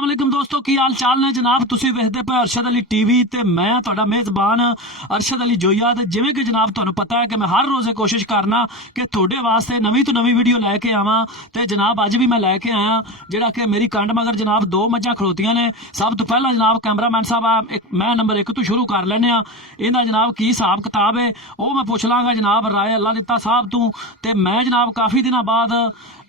अस्सलाम वालेकुम दोस्तों की हाल चाल ने जनाब तुसी वेखदे पे अरशद अली टीवी ते मैं तुहाडा मेज़बान अरशद अली जोया ते जिवें कि जनाब तुहानू पता है कि मैं हर रोज़ कोशिश करना कि तुहाडे वास्ते नवीं तो नवीं वीडियो लैके आवां ते जनाब अज भी मैं लैके आया जिहड़ा कि मेरी कंड मगर जनाब दो मज्जां खड़ोतियां ने। सब तो पहला जनाब कैमरामैन साहब मैं नंबर 1 तो शुरू कर लैने आ। इहदा जनाब की हिसाब किताब है वो मैं पुछ लांगा जनाब राय अल्लाह दिता साहब तू ते मैं जनाब काफ़ी दिनों बाद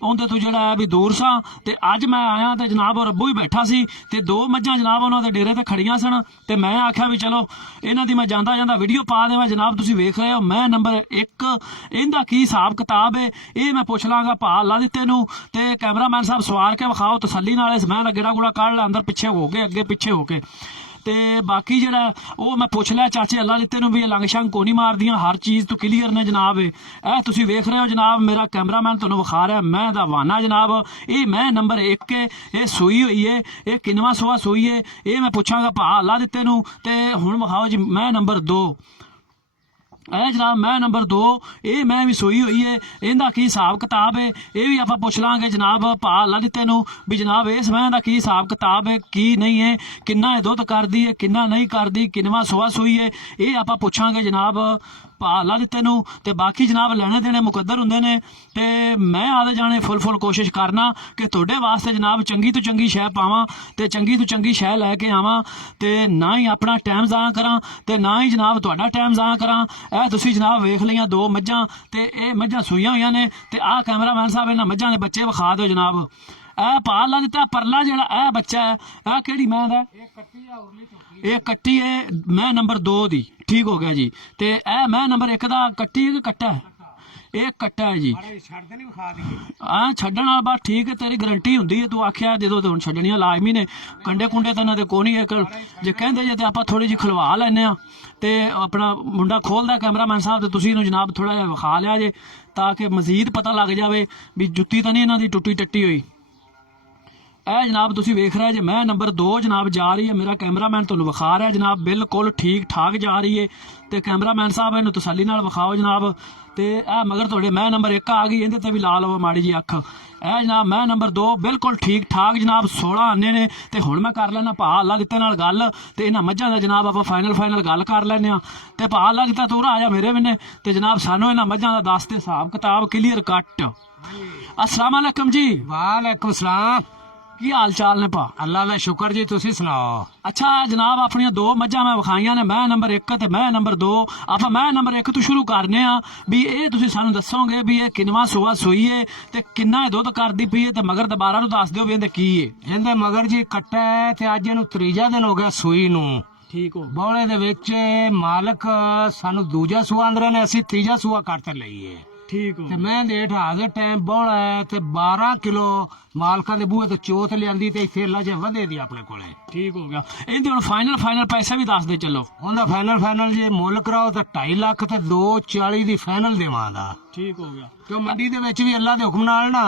उनके तो जोड़ा है भी दूर सा ते अज मैं आया तो जनाब और अब्बू ही बैठा सी ते दो मज्जां जनाब उन्होंने डेरे ते खड़ियां सन ते मैं आख्या भी चलो इन्हां दी मैं जांदा जांदा वीडियो पा देवां। जनाब तुसीं वेख रहे हो मैं नंबर 1 इहदा की हिसाब किताब है ये मैं पुछ लांगा भा अल्लाह दिते नूं ते कैमरामैन साहब सवार के विखाओ तसल्ली नाल इस मैं गेड़ा गुड़ा कढ़ ला अंदर पिछे हो के अगे पिछे हो के ते बाकी जरा वो मैं पुछ लिया चाचे अल्लाह दिते नूं भी लंघ शंघ को नहीं मारदियां हर चीज़ तो क्लीयर ने जनाब। ए तुसीं वेख रहे हो जनाब मेरा कैमरामैन तुहानूं विखा रहा मैं दा वाना जनाब ये मैं नंबर 1 है ये सूई हुई है ये किनवा सुआ सूई है ये मैं पुछांगा भा अल्लाह दिते नूं ते हुण विखाओ जी मैं नंबर 2 जनाब मैं नंबर 2 ये मैं भी सोई हुई है इनका की हिसाब किताब है ये भी आप पुछ लांगे जनाब भा अल्लाह दिते नूं भी जनाब इस मैं का की हिसाब किताब है की नहीं है किन्ना दुध करदी है किन्ना नहीं करदी किनवा सुआ सूई है ये आप पुछांगे जनाब भा अल्लाह दिते नूं ते बाकी जनाब लेने देने मुकद्दर हुंदे ने ते मैं आले जाने फुल कोशिश करना कि तुहाडे वास्ते जनाब चंगी तो चंगी शै पावां ते चंगी तो चंगी शै लैके आवां ते ना ही अपना टाइम ज़ाया करां ते ना ही जनाब तुहाडा टाइम ज़ाया करां। ए तुसीं जनाब वेख लियां दो मज्जां ते ये मज्जां सूईयां होईयां ने ते आ कैमरामैन साहब इन्हां मज्जां दे बच्चे विखा दिओ जनाब। ए भा अल्लाह दिता परला जेहड़ा ए बच्चा है ए केहड़ी मैं दा ये कट्टी है मैं नंबर 2 दी ठीक हो गया जी ते ए मैं नंबर 1 दा कट्टी है कि कट्टा है ये कट्टा है जी छड्डण वाला बस ठीक है तेरी गारंटी हुंदी है तू आख्या जो तो हुण छड्डणियां लाजमी ने कंडे कुंडे तो इन्हां दे कोई नहीं एक जे कहिंदे जे ते आपां थोड़ी जी खलवा लैने आ ते अपना मुंडा खोलदा कैमरामैन साहब ते तुसीं इहनूं जनाब थोड़ा जिहा विखा लिया जे ताकि मजीद पता लग जाए भी जुत्ती तो नहीं इन्हां दी टुट्टी टट्टी होई। ए जनाब तुसीं वेख रहे जे मैं नंबर 2 जनाब जा रही है मेरा कैमरामैन तुहानूं विखा रहा है जनाब बिल्कुल ठीक ठाक जा रही है ते कैमरामैन साहब इन्हूं तसल्ली नाल विखाओ जनाब ते ए मगर तुहाडे मैं नंबर 1 आ गई इहदे ते भी ला लवो माड़ी जी अख। ए जनाब मैं नंबर 2 बिल्कुल ठीक ठाक जनाब 16 आने ने ते हुण मैं कर लैना भा अल्लाह दिते नाल गल ते इन्हां मज्जां दा जनाब आपां फाइनल गल कर लैने आ ते भा अल्लाह दिता तू आ जा मेरे बिन्ने ते जनाब सानूं इन्हां मज्जां दा दस ते हिसाब किताब क्लीयर कट। अस्सलाम वालेकुम जी। वालेकुम सलाम की हाल चाल ने भा अल्लाह का शुक्र जी तुसीं सुनाओ। अच्छा जनाब अपन दो मज्जां मैं विखाइयां ने मैं नंबर 1 ते मैं नंबर 2 आप मैं नंबर 1 तो शुरू करने आ भी ये तुसीं सानूं दसोगे भी ये किनवा सुआ सूई है ते किन्ना दुध करदी पई है ते मगर दोबारा नूं दस दिओ भी इहदे की है। इहदे मगर जी कट्टा है ते अज इहनूं त्रीजा दिन हो गया सूई नूं ठीक हो बौले दे विच मालक सानूं दूजा सूआ आंदे ने असीं तीजा सूआ करते लईए ठीक हो ते मैं देठ हाजिर टाइम बौला है ते 12 किलो मालकां दे बूहे ते चोथ लियांदी ते इत्थे अल्लाह जे वधे दी अपने कोले ठीक हो गया। इहदे हुण फाइनल पैसे भी दस दे चलो उहदा फाइनल जे मुल कराओ ते 2.5 लाख ते 240 दी फाइनल देवां दा ठीक हो गया। तो मंडी दे विच भी अल्लाह दे हुक्म नाल ना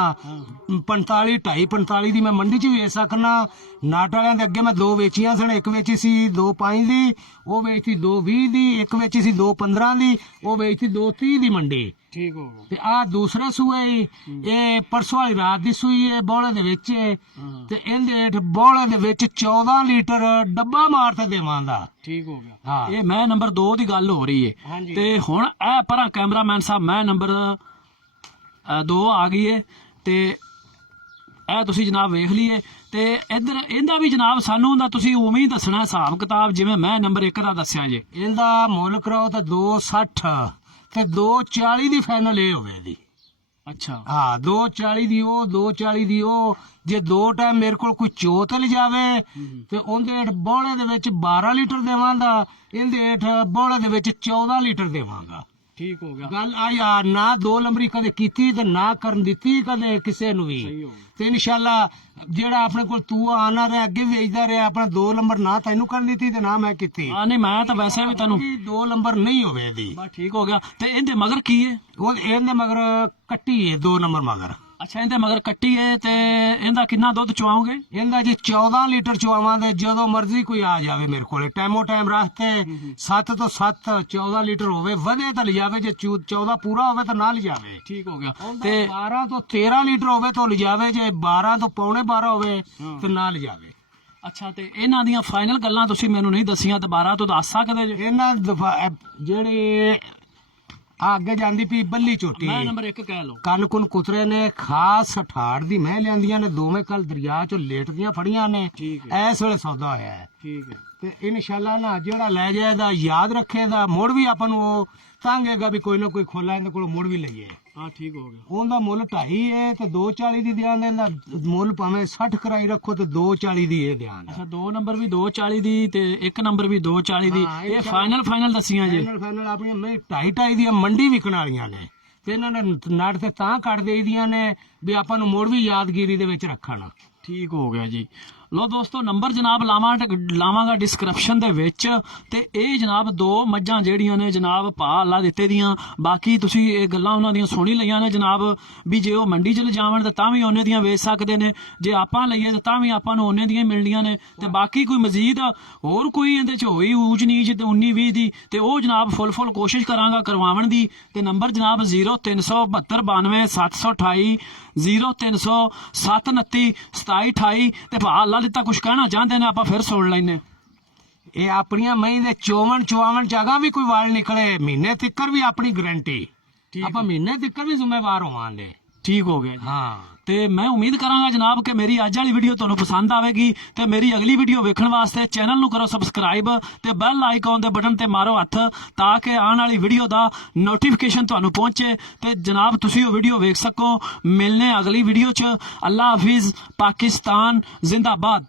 45 2.5 दी मैं मंडी च भी वेच सकना। नाट वालियां दे अगे मैं 2 वेचियां सन एक वेची सी 2.5 दी वो वेचती 2.20 दी एक वेची सी 2.15 दी वो वेचती 2.30 दी मंडी ठीक हो गया। ते आ दूसरा सूआ ये परसों वाली रात दी सूई है बौले दे विच ते इहदे हेठ बौले दे विच 14 लीटर डब्बा मार ते देवां दा ठीक हो गया। हाँ ये मैं नंबर 2 दी गल हो रही है ते हुण ए परा कैमरामैन साहब मैं नंबर 2 आ गई है ते ए तुसीं जनाब वेख लीए ते इधर इहदा भी जनाब सानूं दा तुसीं उवें ही दसना हिसाब किताब जिवें मैं नंबर 1 दा दस्सिया जे। इहदा मुल कराओ ते 260 ते 240 दी फाइनल ए होवे दी। अच्छा हाँ 240 दी ओ 240 दी ओ जे दो टाइम मेरे को कोई चोत ले जावे ते उहदे हेठ बौले दे विच 12 लीटर देवांगा इहदे हेठ बौले दे विच 14 लीटर देवांगा। ठीक हो गया। गल आ यार ना 2 नंबरी कदे कीती ते ना करन दित्ती कदे किसे नूं भी ते इंशाअल्लाह जेड़ा अपने कोल तू आना रहा अगे वेचदा रहा अपना 2 नंबर ना तैनूं करन दित्ती ते ना मैं कीती। हां नहीं मैं तो वैसे भी तैनूं 2 नंबर नहीं होवे दी बस ठीक हो गया। ते इहदे मगर की है वो इहदे मगर कट्टी है 2 नंबर मगर। अच्छा इहदे मगर कट्टी है ते इहदा किन्ना दुध चवाओगे। इहदा जी 14 लीटर चवावां दे जदों मर्जी कोई आ जावे मेरे कोले टाइमो टाइम रखते 7 तो 7 14 लीटर होवे वधे तो ले जावे जे 14 पूरा होवे तो ना ले जावे। ठीक हो गया। ते 12 तो 13 लीटर होवे तो ले जावे जे 12 तो 11:15 होवे तो ना ले जावे। ਅੱਛਾ ਤੇ ਇਹਨਾਂ ਦੀਆਂ ਫਾਈਨਲ ਗੱਲਾਂ ਤੁਸੀਂ ਮੈਨੂੰ ਨਹੀਂ ਦੱਸੀਆਂ, ਦੁਬਾਰਾ ਤੋਂ ਦੱਸ ਸਕਦੇ ਜੇ? ਇਹਨਾਂ ਜਿਹੜੇ ਅੱਗੇ ਜਾਂਦੀ ਪਈ ਬੱਲੀ ਝੋਟੀ, ਮੈਂ ਨੰਬਰ 1 ਕਹਿ ਲਓ। ਕੰਨ ਕੁਨ ਕੁਤਰੇ ਨੇ, ਖਾਸ 68 ਦੀ ਮੈਂ ਲਿਆਂਦੀਆਂ ਨੇ, ਦੋਵੇਂ ਕੱਲ ਦਰਿਆ ਚੋਂ ਲੇਟਦੀਆਂ ਫੜੀਆਂ ਨੇ। ਠੀਕ ਇਸ ਵੇਲੇ ਸੌਦਾ ਹੋਇਆ ਹੈ ਠੀਕ ਹੈ। ਤੇ ਇਨਸ਼ਾਅੱਲਾ ਨਾ ਜਿਹੜਾ ਲੈ ਜਾਏਗਾ ਯਾਦ ਰੱਖੇਗਾ, ਮੁੜ ਵੀ ਆਪਾਂ ਨੂੰ ਉਹ ਤਾਂਗੇਗਾ ਵੀ ਕੋਈ ਨਾ ਕੋਈ ਖੋਲਾ ਇਹਦੇ ਕੋਲ ਮੁੜ ਵੀ ਲਈਏ। ਹਾਂ ਠੀਕ ਹੋ ਗਿਆ। ਉਹਦਾ ਮੁੱਲ 2.5 ਹੈ ਤੇ 240 ਦੀ ਦਿਆਂ ਦੇਂਦਾ, ਮੁੱਲ ਭਾਵੇਂ 60 ਕਰਾਈ ਰੱਖੋ ਤੇ 240 ਦੀ ਇਹ ਦਿਆਂ। ਅੱਛਾ 2 ਨੰਬਰ ਵੀ 240 ਦੀ ਤੇ 1 ਨੰਬਰ ਵੀ 240 ਦੀ। ਹਾਂ, ਇਹ ਫਾਈਨਲ ਦੱਸੀਆਂ ਜੇ? ਫਾਈਨਲ ਆਪਣੀਆਂ ਮੈਂ 2.5 ਦੀਆਂ ਮੰਡੀ ਵਿਕਣ ਵਾਲੀਆਂ ਨੇ ਤੇ ਇਹਨਾਂ ਨੇ ਨੜ ਤੇ ਤਾਂ ਕੱਢ ਦੇਈਆਂ ਨੇ ਵੀ ਆਪਾਂ ਨੂੰ ਮੁੜ ਵੀ ਯਾਦਗਿਰੀ ਦੇ ਵਿੱਚ ਰੱਖਣਾ। ਠੀਕ ਹੋ ਗਿਆ ਜੀ। ਲੋ ਦੋਸਤੋ ਨੰਬਰ ਜਨਾਬ ਲਾਵਾਂਗਾ ਡਿਸਕ੍ਰਿਪਸ਼ਨ ਦੇ ਵਿੱਚ। ਤੇ ਇਹ ਜਨਾਬ 2 ਮੱਝਾਂ ਜਿਹੜੀਆਂ ਨੇ ਜਨਾਬ ਭਾ ਅੱਲਾ ਦਿੱਤੇ ਦੀਆਂ, ਬਾਕੀ ਤੁਸੀਂ ਇਹ ਗੱਲਾਂ ਉਹਨਾਂ ਦੀਆਂ ਸੁਣੀ ਲਈਆਂ ਨੇ ਜਨਾਬ ਵੀ ਜੇ ਉਹ ਮੰਡੀ 'ਚ ਲਿਜਾਵਣ ਤਾਂ ਵੀ ਉਹਨੇ ਦੀਆਂ ਵੇਚ ਸਕਦੇ ਨੇ, ਜੇ ਆਪਾਂ ਲਈਏ ਤਾਂ ਵੀ ਆਪਾਂ ਨੂੰ ਉਹਨੇ ਦੀਆਂ ਮਿਲਣੀਆਂ ਨੇ। ਤੇ ਬਾਕੀ ਕੋਈ ਮਜ਼ੀਦ ਹੋਰ ਕੋਈ ਇਹਦੇ 'ਚ ਹੋਈ ਊਚ ਨੀਚ ਤੇ 19-20 ਦੀ ਤੇ ਉਹ ਜਨਾਬ ਫੁੱਲ ਕੋਸ਼ਿਸ਼ ਕਰਾਂਗਾ ਕਰਵਾਉਣ ਦੀ। ਤੇ ਨੰਬਰ ਜਨਾਬ 0372 728 030729 2728। ਤੇ ਭਾ ਅੱਲਾ ਦਿੱਤਾ ਕੁਝ ਕਹਿਣਾ ਚਾਹੁੰਦੇ ਨੇ, ਆਪਾਂ ਫਿਰ ਸੁਣ ਲੈਨੇ। ਇਹ ਆਪਣੀਆਂ ਮਹੀਂ ਦੇ 54 ਜਗ੍ਹਾ ਵੀ ਕੋਈ ਵਾਲ ਨਿਕਲੇ ਮਹੀਨੇ ਤਿੱਕਰ ਵੀ ਆਪਣੀ ਗਰੰਟੀ, ਆਪਾਂ ਮਹੀਨੇ ਤਿੱਕਰ ਵੀ ਜ਼ਿੰਮੇਵਾਰ ਹੋਵਾਂਗੇ। ਠੀਕ ਹੋ ਗਿਆ ਜੀ। ਹਾਂ ਤੇ ਮੈਂ ਉਮੀਦ ਕਰਾਂਗਾ ਜਨਾਬ ਕਿ ਮੇਰੀ ਅੱਜ ਵਾਲੀ ਵੀਡੀਓ ਤੁਹਾਨੂੰ ਪਸੰਦ ਆਵੇਗੀ ਤੇ ਮੇਰੀ ਅਗਲੀ ਵੀਡੀਓ ਵੇਖਣ ਵਾਸਤੇ ਚੈਨਲ ਨੂੰ ਕਰੋ ਸਬਸਕ੍ਰਾਈਬ ਤੇ ਬੈਲ ਆਈਕਨ ਦੇ ਬਟਨ ਤੇ ਮਾਰੋ ਹੱਥ ਤਾਂ ਕਿ ਆਉਣ ਵਾਲੀ ਵੀਡੀਓ ਦਾ ਨੋਟੀਫਿਕੇਸ਼ਨ ਤੁਹਾਨੂੰ ਪਹੁੰਚੇ ਤੇ ਜਨਾਬ ਤੁਸੀਂ ਉਹ ਵੀਡੀਓ ਵੇਖ ਸਕੋ। ਮਿਲਨੇ ਅਗਲੀ ਵੀਡੀਓ 'ਚ। ਅੱਲਾ ਹਾਫਿਜ਼। ਪਾਕਿਸਤਾਨ ਜ਼ਿੰਦਾਬਾਦ।